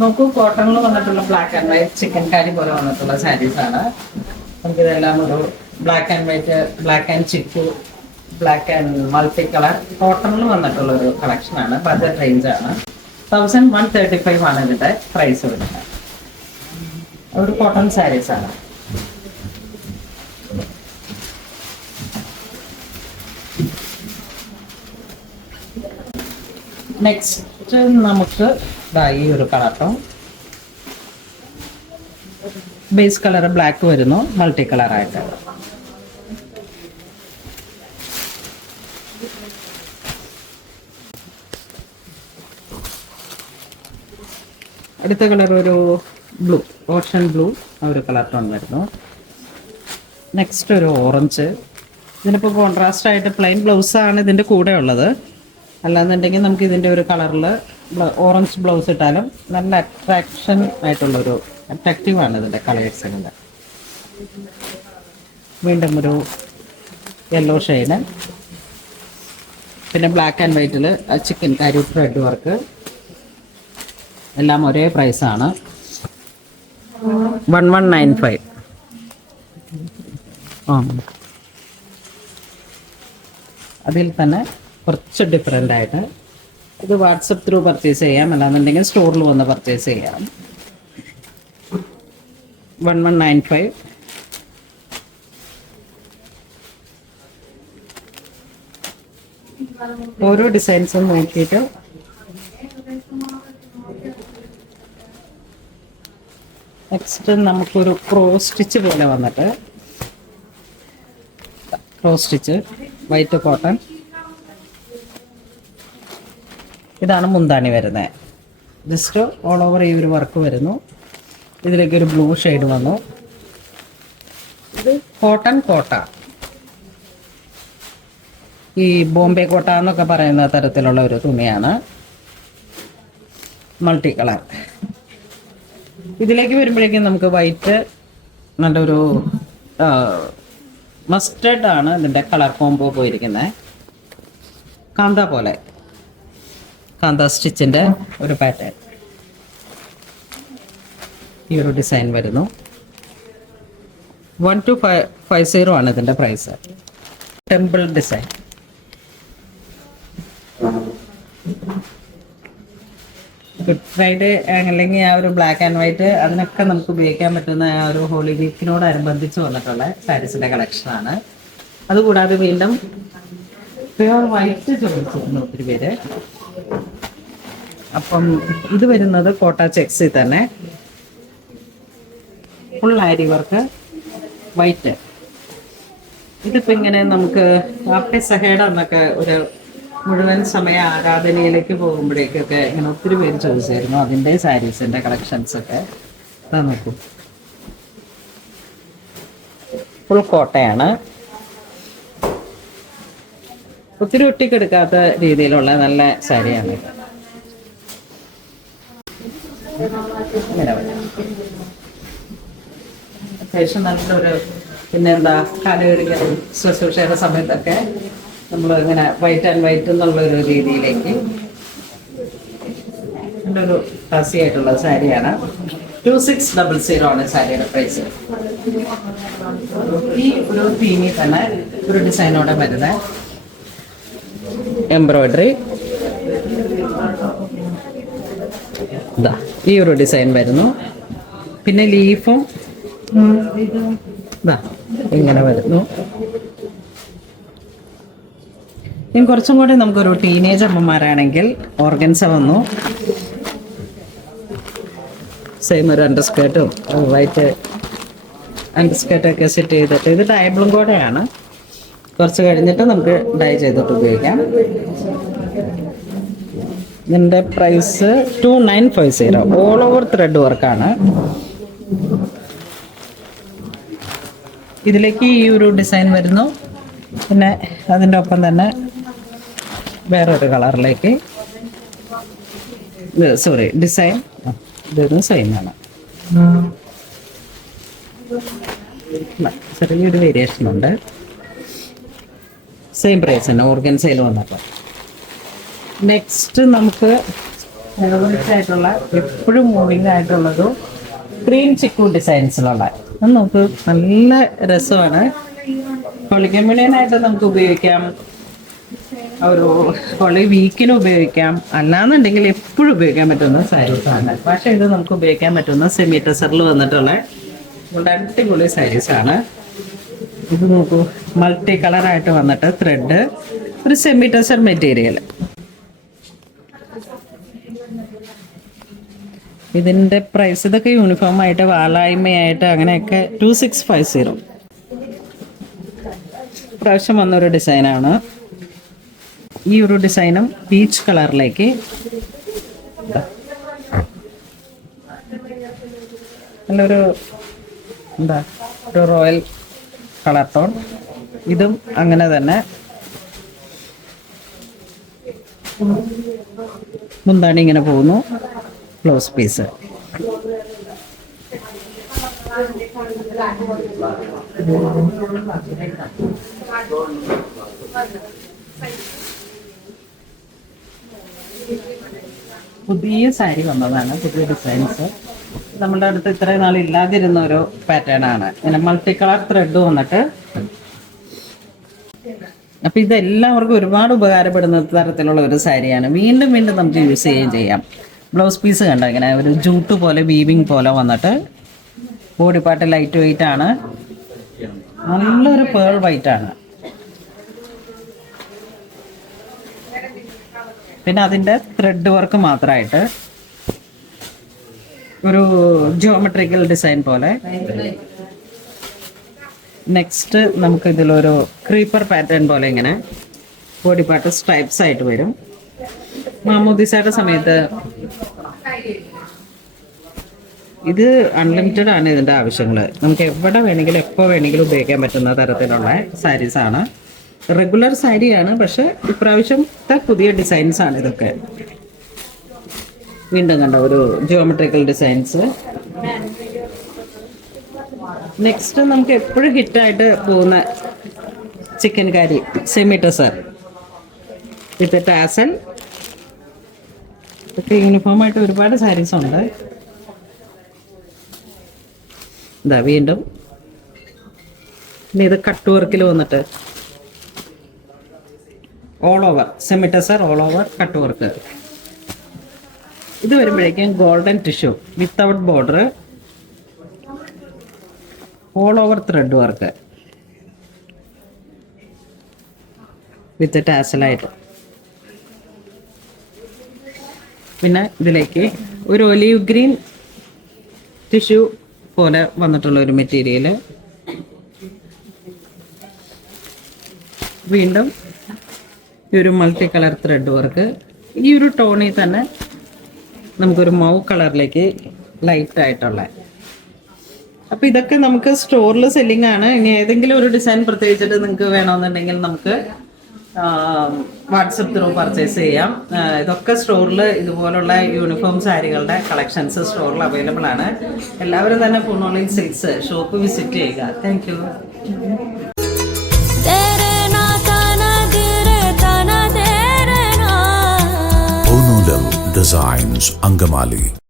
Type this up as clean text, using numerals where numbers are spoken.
നോക്കൂ, കോട്ടണിൽ വന്നിട്ടുള്ള black and white chikankari പോലെ വന്നിട്ടുള്ള സാരീസാണ്. നമുക്കിതെല്ലാം ഒരു black and white, black and chikoo, black and multi colour കോട്ടണിൽ വന്നിട്ടുള്ള ഒരു കളക്ഷനാണ്. ബജറ്റ് റേഞ്ചാണ്. 1135 ആണ് ഇതിൻ്റെ പ്രൈസ് വരുന്നത്. ഒരു കോട്ടൺ സാരീസാണ്. നെക്സ്റ്റ് നമുക്ക് ഈ ഒരു കളറും ബേസ് കളർ ബ്ലാക്ക് വരുന്നു, മൾട്ടി കളറായിട്ട്. അടുത്ത കളർ ഒരു ബ്ലൂ, ഓഷൻ ബ്ലൂ, ഒരു കളർ ടോൺ വരുന്നു. നെക്സ്റ്റ് ഒരു ഓറഞ്ച്. ഇതിനിപ്പോൾ കോൺട്രാസ്റ്റ് ആയിട്ട് പ്ലെയിൻ ബ്ലൗസാണ് ഇതിൻ്റെ കൂടെ ഉള്ളത്. അല്ലാന്നുണ്ടെങ്കിൽ നമുക്ക് ഇതിൻ്റെ ഒരു കളറിൽ ഓറഞ്ച് ബ്ലൗസ് ഇട്ടാലും നല്ല അട്രാക്ഷൻ ആയിട്ടുള്ളൊരു അട്രാക്റ്റീവാണ് ഇതിൻ്റെ കളേഴ്സിൻ്റെ. വീണ്ടും ഒരു യെല്ലോ ഷെയ്ഡ്, പിന്നെ ബ്ലാക്ക് ആൻഡ് വൈറ്റിൽ ചിക്കൻ കാരി ത്രെഡ് വർക്ക്, എല്ലാം ഒരേ പ്രൈസാണ്. 1195. അതിൽ തന്നെ കുറച്ച് ഡിഫറെൻ്റ് ആയിട്ട് ഇത് വാട്സപ്പ് ത്രൂ പർച്ചേസ് ചെയ്യാം, അല്ലാന്നുണ്ടെങ്കിൽ സ്റ്റോറിൽ വന്ന് പർച്ചേസ് ചെയ്യാം. 1195. ഓരോ ഡിസൈൻസും നോക്കിയിട്ട് നെക്സ്റ്റ് നമുക്കൊരു ക്രോസ് സ്റ്റിച്ച് പോലെ വന്നിട്ട്, ക്രോസ് സ്റ്റിച്ച് വൈറ്റ് കോട്ടൺ. ഇതാണ് മുന്താണി വരുന്നത്. ജസ്റ്റ് ഓൾ ഓവർ ഈ ഒരു വർക്ക് വരുന്നു. ഇതിലേക്ക് ഒരു ബ്ലൂ ഷെയ്ഡ് വന്നു. ഇത് കോട്ടൺ കോട്ട, ഈ ബോംബെ കോട്ട എന്നൊക്കെ പറയുന്ന തരത്തിലുള്ള ഒരു തുണിയാണ്, മൾട്ടി കളർ. ഇതിലേക്ക് വരുമ്പോഴേക്കും നമുക്ക് വൈറ്റ്, നല്ലൊരു മസ്റ്റേർഡ് ആണ് ഇതിൻ്റെ കളർ കോംബോ പോയിരിക്കുന്നത്. കാന്ത പോലെ, കാന്ത സ്റ്റിച്ചിൻ്റെ ഒരു പാറ്റേൺ. ഈ ഒരു ഡിസൈൻ വരുന്നു. 1250 ആണ് ഇതിൻ്റെ price. Temple design. Good Friday അല്ലെങ്കിൽ ആ ഒരു ബ്ലാക്ക് ആൻഡ് വൈറ്റ്, അതിനൊക്കെ നമുക്ക് ഉപയോഗിക്കാൻ പറ്റുന്ന ആ ഒരു ഹോളി വീക്കിനോടനുബന്ധിച്ച് വന്നിട്ടുള്ള സാരീസിൻ്റെ കളക്ഷനാണ്. അതുകൂടാതെ വീണ്ടും പ്യുവർ വൈറ്റ് ചോദിച്ചിരുന്നു ഒത്തിരി പേര്. അപ്പം ഇത് വരുന്നത് കോട്ട ചെക്സിൽ തന്നെ ഫുൾ ആരി വർക്ക് വൈറ്റ്. ഇതിപ്പോൾ ഇങ്ങനെ നമുക്ക് ആപ്പെ സഹേഡ എന്നൊക്കെ ഒരു മുഴുവൻ സമയ ആരാധനയിലേക്ക് പോകുമ്പോഴേക്കൊക്കെ ഇങ്ങനെ ഒത്തിരി പേര് ചോദിച്ചായിരുന്നു അതിൻ്റെ സാരീസിൻ്റെ കളക്ഷൻസൊക്കെ. അതാ നോക്കൂ, ഫുൾ കോട്ടയാണ്. ഒത്തിരി ഒട്ടിക്കെടുക്കാത്ത രീതിയിലുള്ള നല്ല സാരിയാണ്. ഇങ്ങനെ അത്യാവശ്യം നല്ലൊരു, പിന്നെന്താ, കാലുകഴുകലും ശുശ്രൂഷയുടെ സമയത്തൊക്കെ നമ്മൾ ഇങ്ങനെ വൈറ്റ് ആൻഡ് വൈറ്റ് എന്നുള്ളൊരു രീതിയിലേക്ക് നല്ലൊരു ഫസി ആയിട്ടുള്ള സാരിയാണ്. 2600 ആണ് സാരിയുടെ പ്രൈസ്. ഈ ഒരു തീമിൽ തന്നെ ഒരു ഡിസൈനോടെ വരുന്ന എംബ്രോയിഡറി, ഇതാ ഈ ഒരു ഡിസൈൻ വരുന്നു. പിന്നെ ലീഫും ഇതാ ഇങ്ങനെ വരുന്നു. ഇനി കുറച്ചും കൂടി നമുക്കൊരു ടീനേജ് അമ്മമാരാണെങ്കിൽ ഓർഗൻസ വന്നു. സെയിം ഒരു അണ്ടർസ്കേർട്ടും വൈറ്റ് അണ്ടർസ്കേർട്ടൊക്കെ സെറ്റ് ചെയ്തിട്ട്, ഇത് ഡയബിളും കൂടെയാണ്. കുറച്ച് കഴിഞ്ഞിട്ട് നമുക്ക് ഡൈ ചെയ്തിട്ട് ഉപയോഗിക്കാം. ഇതിൻ്റെ പ്രൈസ് 2950. ഓൾ ഓവർ ത്രെഡ് വർക്കാണ്. ഇതിലേക്ക് ഈ ഒരു ഡിസൈൻ വരുന്നു. പിന്നെ അതിൻ്റെ ഒപ്പം തന്നെ വേറൊരു കളറിലേക്ക് ഡിസൈൻ ഇതൊരു സെയിമാണ്. ചെറിയൊരു വേരിയേഷൻ ഉണ്ട്. സെയിം പ്രൈസ് തന്നെ ഓർഗൻസയിൽ വന്നപ്പോൾ. നെക്സ്റ്റ് നമുക്ക് ഫേവറേറ്റ് ആയിട്ടുള്ള എപ്പോഴും മൂവിങ് ആയിട്ടുള്ളതും ക്രീം ചിക്കു ഡിസൈൻസിലുള്ള അത് നമുക്ക് നല്ല രസമാണ്. കൊളിക്കമ്പിനായിട്ട് നമുക്ക് ഉപയോഗിക്കാം, ഒരു കൊളി വീക്കിന് ഉപയോഗിക്കാം, അല്ലാന്നുണ്ടെങ്കിൽ എപ്പോഴും ഉപയോഗിക്കാൻ പറ്റുന്ന സാരീസാണ്. പക്ഷേ ഇത് നമുക്ക് ഉപയോഗിക്കാൻ പറ്റുന്ന സെമി ടെസറിൽ വന്നിട്ടുള്ള വളരെ അടിപൊളി സാരീസാണ്. ഇത് നോക്കൂ, മൾട്ടി കളറായിട്ട് വന്നിട്ട് ത്രെഡ്, ഒരു സെമി ടെസർ മെറ്റീരിയൽ. ഇതിൻ്റെ പ്രൈസ് ഇതൊക്കെ യൂണിഫോം ആയിട്ട് വാലായ്മയായിട്ട് അങ്ങനെയൊക്കെ 2650. പ്രാവശ്യം വന്നൊരു ഡിസൈനാണ്. ഈ ഒരു ഡിസൈനും പീച്ച് കളറിലേക്ക് നല്ലൊരു എന്താ ഒരു റോയൽ കളർ ടോൺ. ഇതും അങ്ങനെ തന്നെ മുന്താണി ഇങ്ങനെ പോകുന്നു. ബ്ലൗസ് പീസ് പുതിയ സാരി വന്നതാണ്, പുതിയ ഡിസൈൻസ്. നമ്മുടെ അടുത്ത് ഇത്രയും നാൾ ഇല്ലാതിരുന്ന ഒരു പാറ്റേൺ ആണ്. ഇങ്ങനെ മൾട്ടി കളർ ത്രെഡ് വന്നിട്ട്, അപ്പൊ ഇതെല്ലാവർക്കും ഒരുപാട് ഉപകാരപ്പെടുന്ന തരത്തിലുള്ള ഒരു സാരിയാണ്. വീണ്ടും വീണ്ടും നമുക്ക് യൂസ് ചെയ്യുകയും ചെയ്യാം. ബ്ലൗസ് പീസ് കണ്ടോ, ഇങ്ങനെ ഒരു ജൂട്ട് പോലെ വീവിങ് പോലെ വന്നിട്ട്, ബോഡി പാർട്ട് ലൈറ്റ് വെയിറ്റ് ആണ്, നല്ലൊരു പേൾ വൈറ്റ് ആണ്. പിന്നെ അതിൻ്റെ ത്രെഡ് വർക്ക് മാത്രമായിട്ട് ഒരു ജിയോമെട്രിക്കൽ ഡിസൈൻ പോലെ. നെക്സ്റ്റ് നമുക്ക് ഇതിലൊരു ക്രീപ്പർ പാറ്റേൺ പോലെ ഇങ്ങനെ ബോഡി പാർട്ട് സ്ട്രൈപ്സ് ആയിട്ട് വരും. മാമോദിസയുടെ സമയത്ത് ഇത് അൺലിമിറ്റഡ് ആണ് ഇതിൻ്റെ ആവശ്യങ്ങൾ. നമുക്ക് എവിടെ വേണമെങ്കിലും എപ്പോൾ വേണമെങ്കിലും ഉപയോഗിക്കാൻ പറ്റുന്ന തരത്തിലുള്ള സാരീസാണ്. റെഗുലർ സാരിയാണ്, പക്ഷെ ഇപ്രാവശ്യത്തെ പുതിയ ഡിസൈൻസ് ആണ് ഇതൊക്കെ. വീണ്ടും കണ്ട ഒരു ജിയോമെട്രിക്കൽ ഡിസൈൻസ്. നെക്സ്റ്റ് നമുക്ക് എപ്പോഴും ഹിറ്റായിട്ട് പോകുന്ന ചിക്കൻ കാരി സെമി ടെസർ വിത്ത് ടാസൽ. ഇതൊക്കെ യൂണിഫോമായിട്ട് ഒരുപാട് സാരീസ് ഉണ്ട്. ഇതാ വീണ്ടും ഇത് കട്ട് വർക്കിൽ വന്നിട്ട് all over semi tussar, all over cut work. ഇത് വരുമ്പോഴേക്കും golden tissue without border, all over thread work with ടാസലായിട്ട്. പിന്നെ ഇതിലേക്ക് ഒരു ഒലീവ് ഗ്രീൻ ടിഷ്യൂ പോലെ വന്നിട്ടുള്ള ഒരു മെറ്റീരിയൽ. വീണ്ടും ഈ ഒരു മൾട്ടി കളർ ത്രെഡ് വർക്ക്. ഈ ഒരു ടോണിൽ തന്നെ നമുക്കൊരു മൗ കളറിലേക്ക് ലൈറ്റ് ആയിട്ടുള്ള. അപ്പോൾ ഇതൊക്കെ നമുക്ക് സ്റ്റോറിൽ സെല്ലിംഗ് ആണ്. ഇനി ഏതെങ്കിലും ഒരു ഡിസൈൻ പ്രത്യേകിച്ചിട്ട് നിങ്ങൾക്ക് വേണമെന്നുണ്ടെങ്കിൽ നമുക്ക് വാട്സപ്പ് ത്രൂ പർച്ചേസ് ചെയ്യാം. ഇതൊക്കെ സ്റ്റോറിൽ ഇതുപോലുള്ള യൂണിഫോം സാരികളുടെ കളക്ഷൻസ് സ്റ്റോറിൽ അവൈലബിൾ ആണ്. എല്ലാവരും തന്നെ പൂർണ്ണോളിൻ സിൽക്സ് ഷോപ്പ് വിസിറ്റ് ചെയ്യുക. Thank you. Designs Angamali.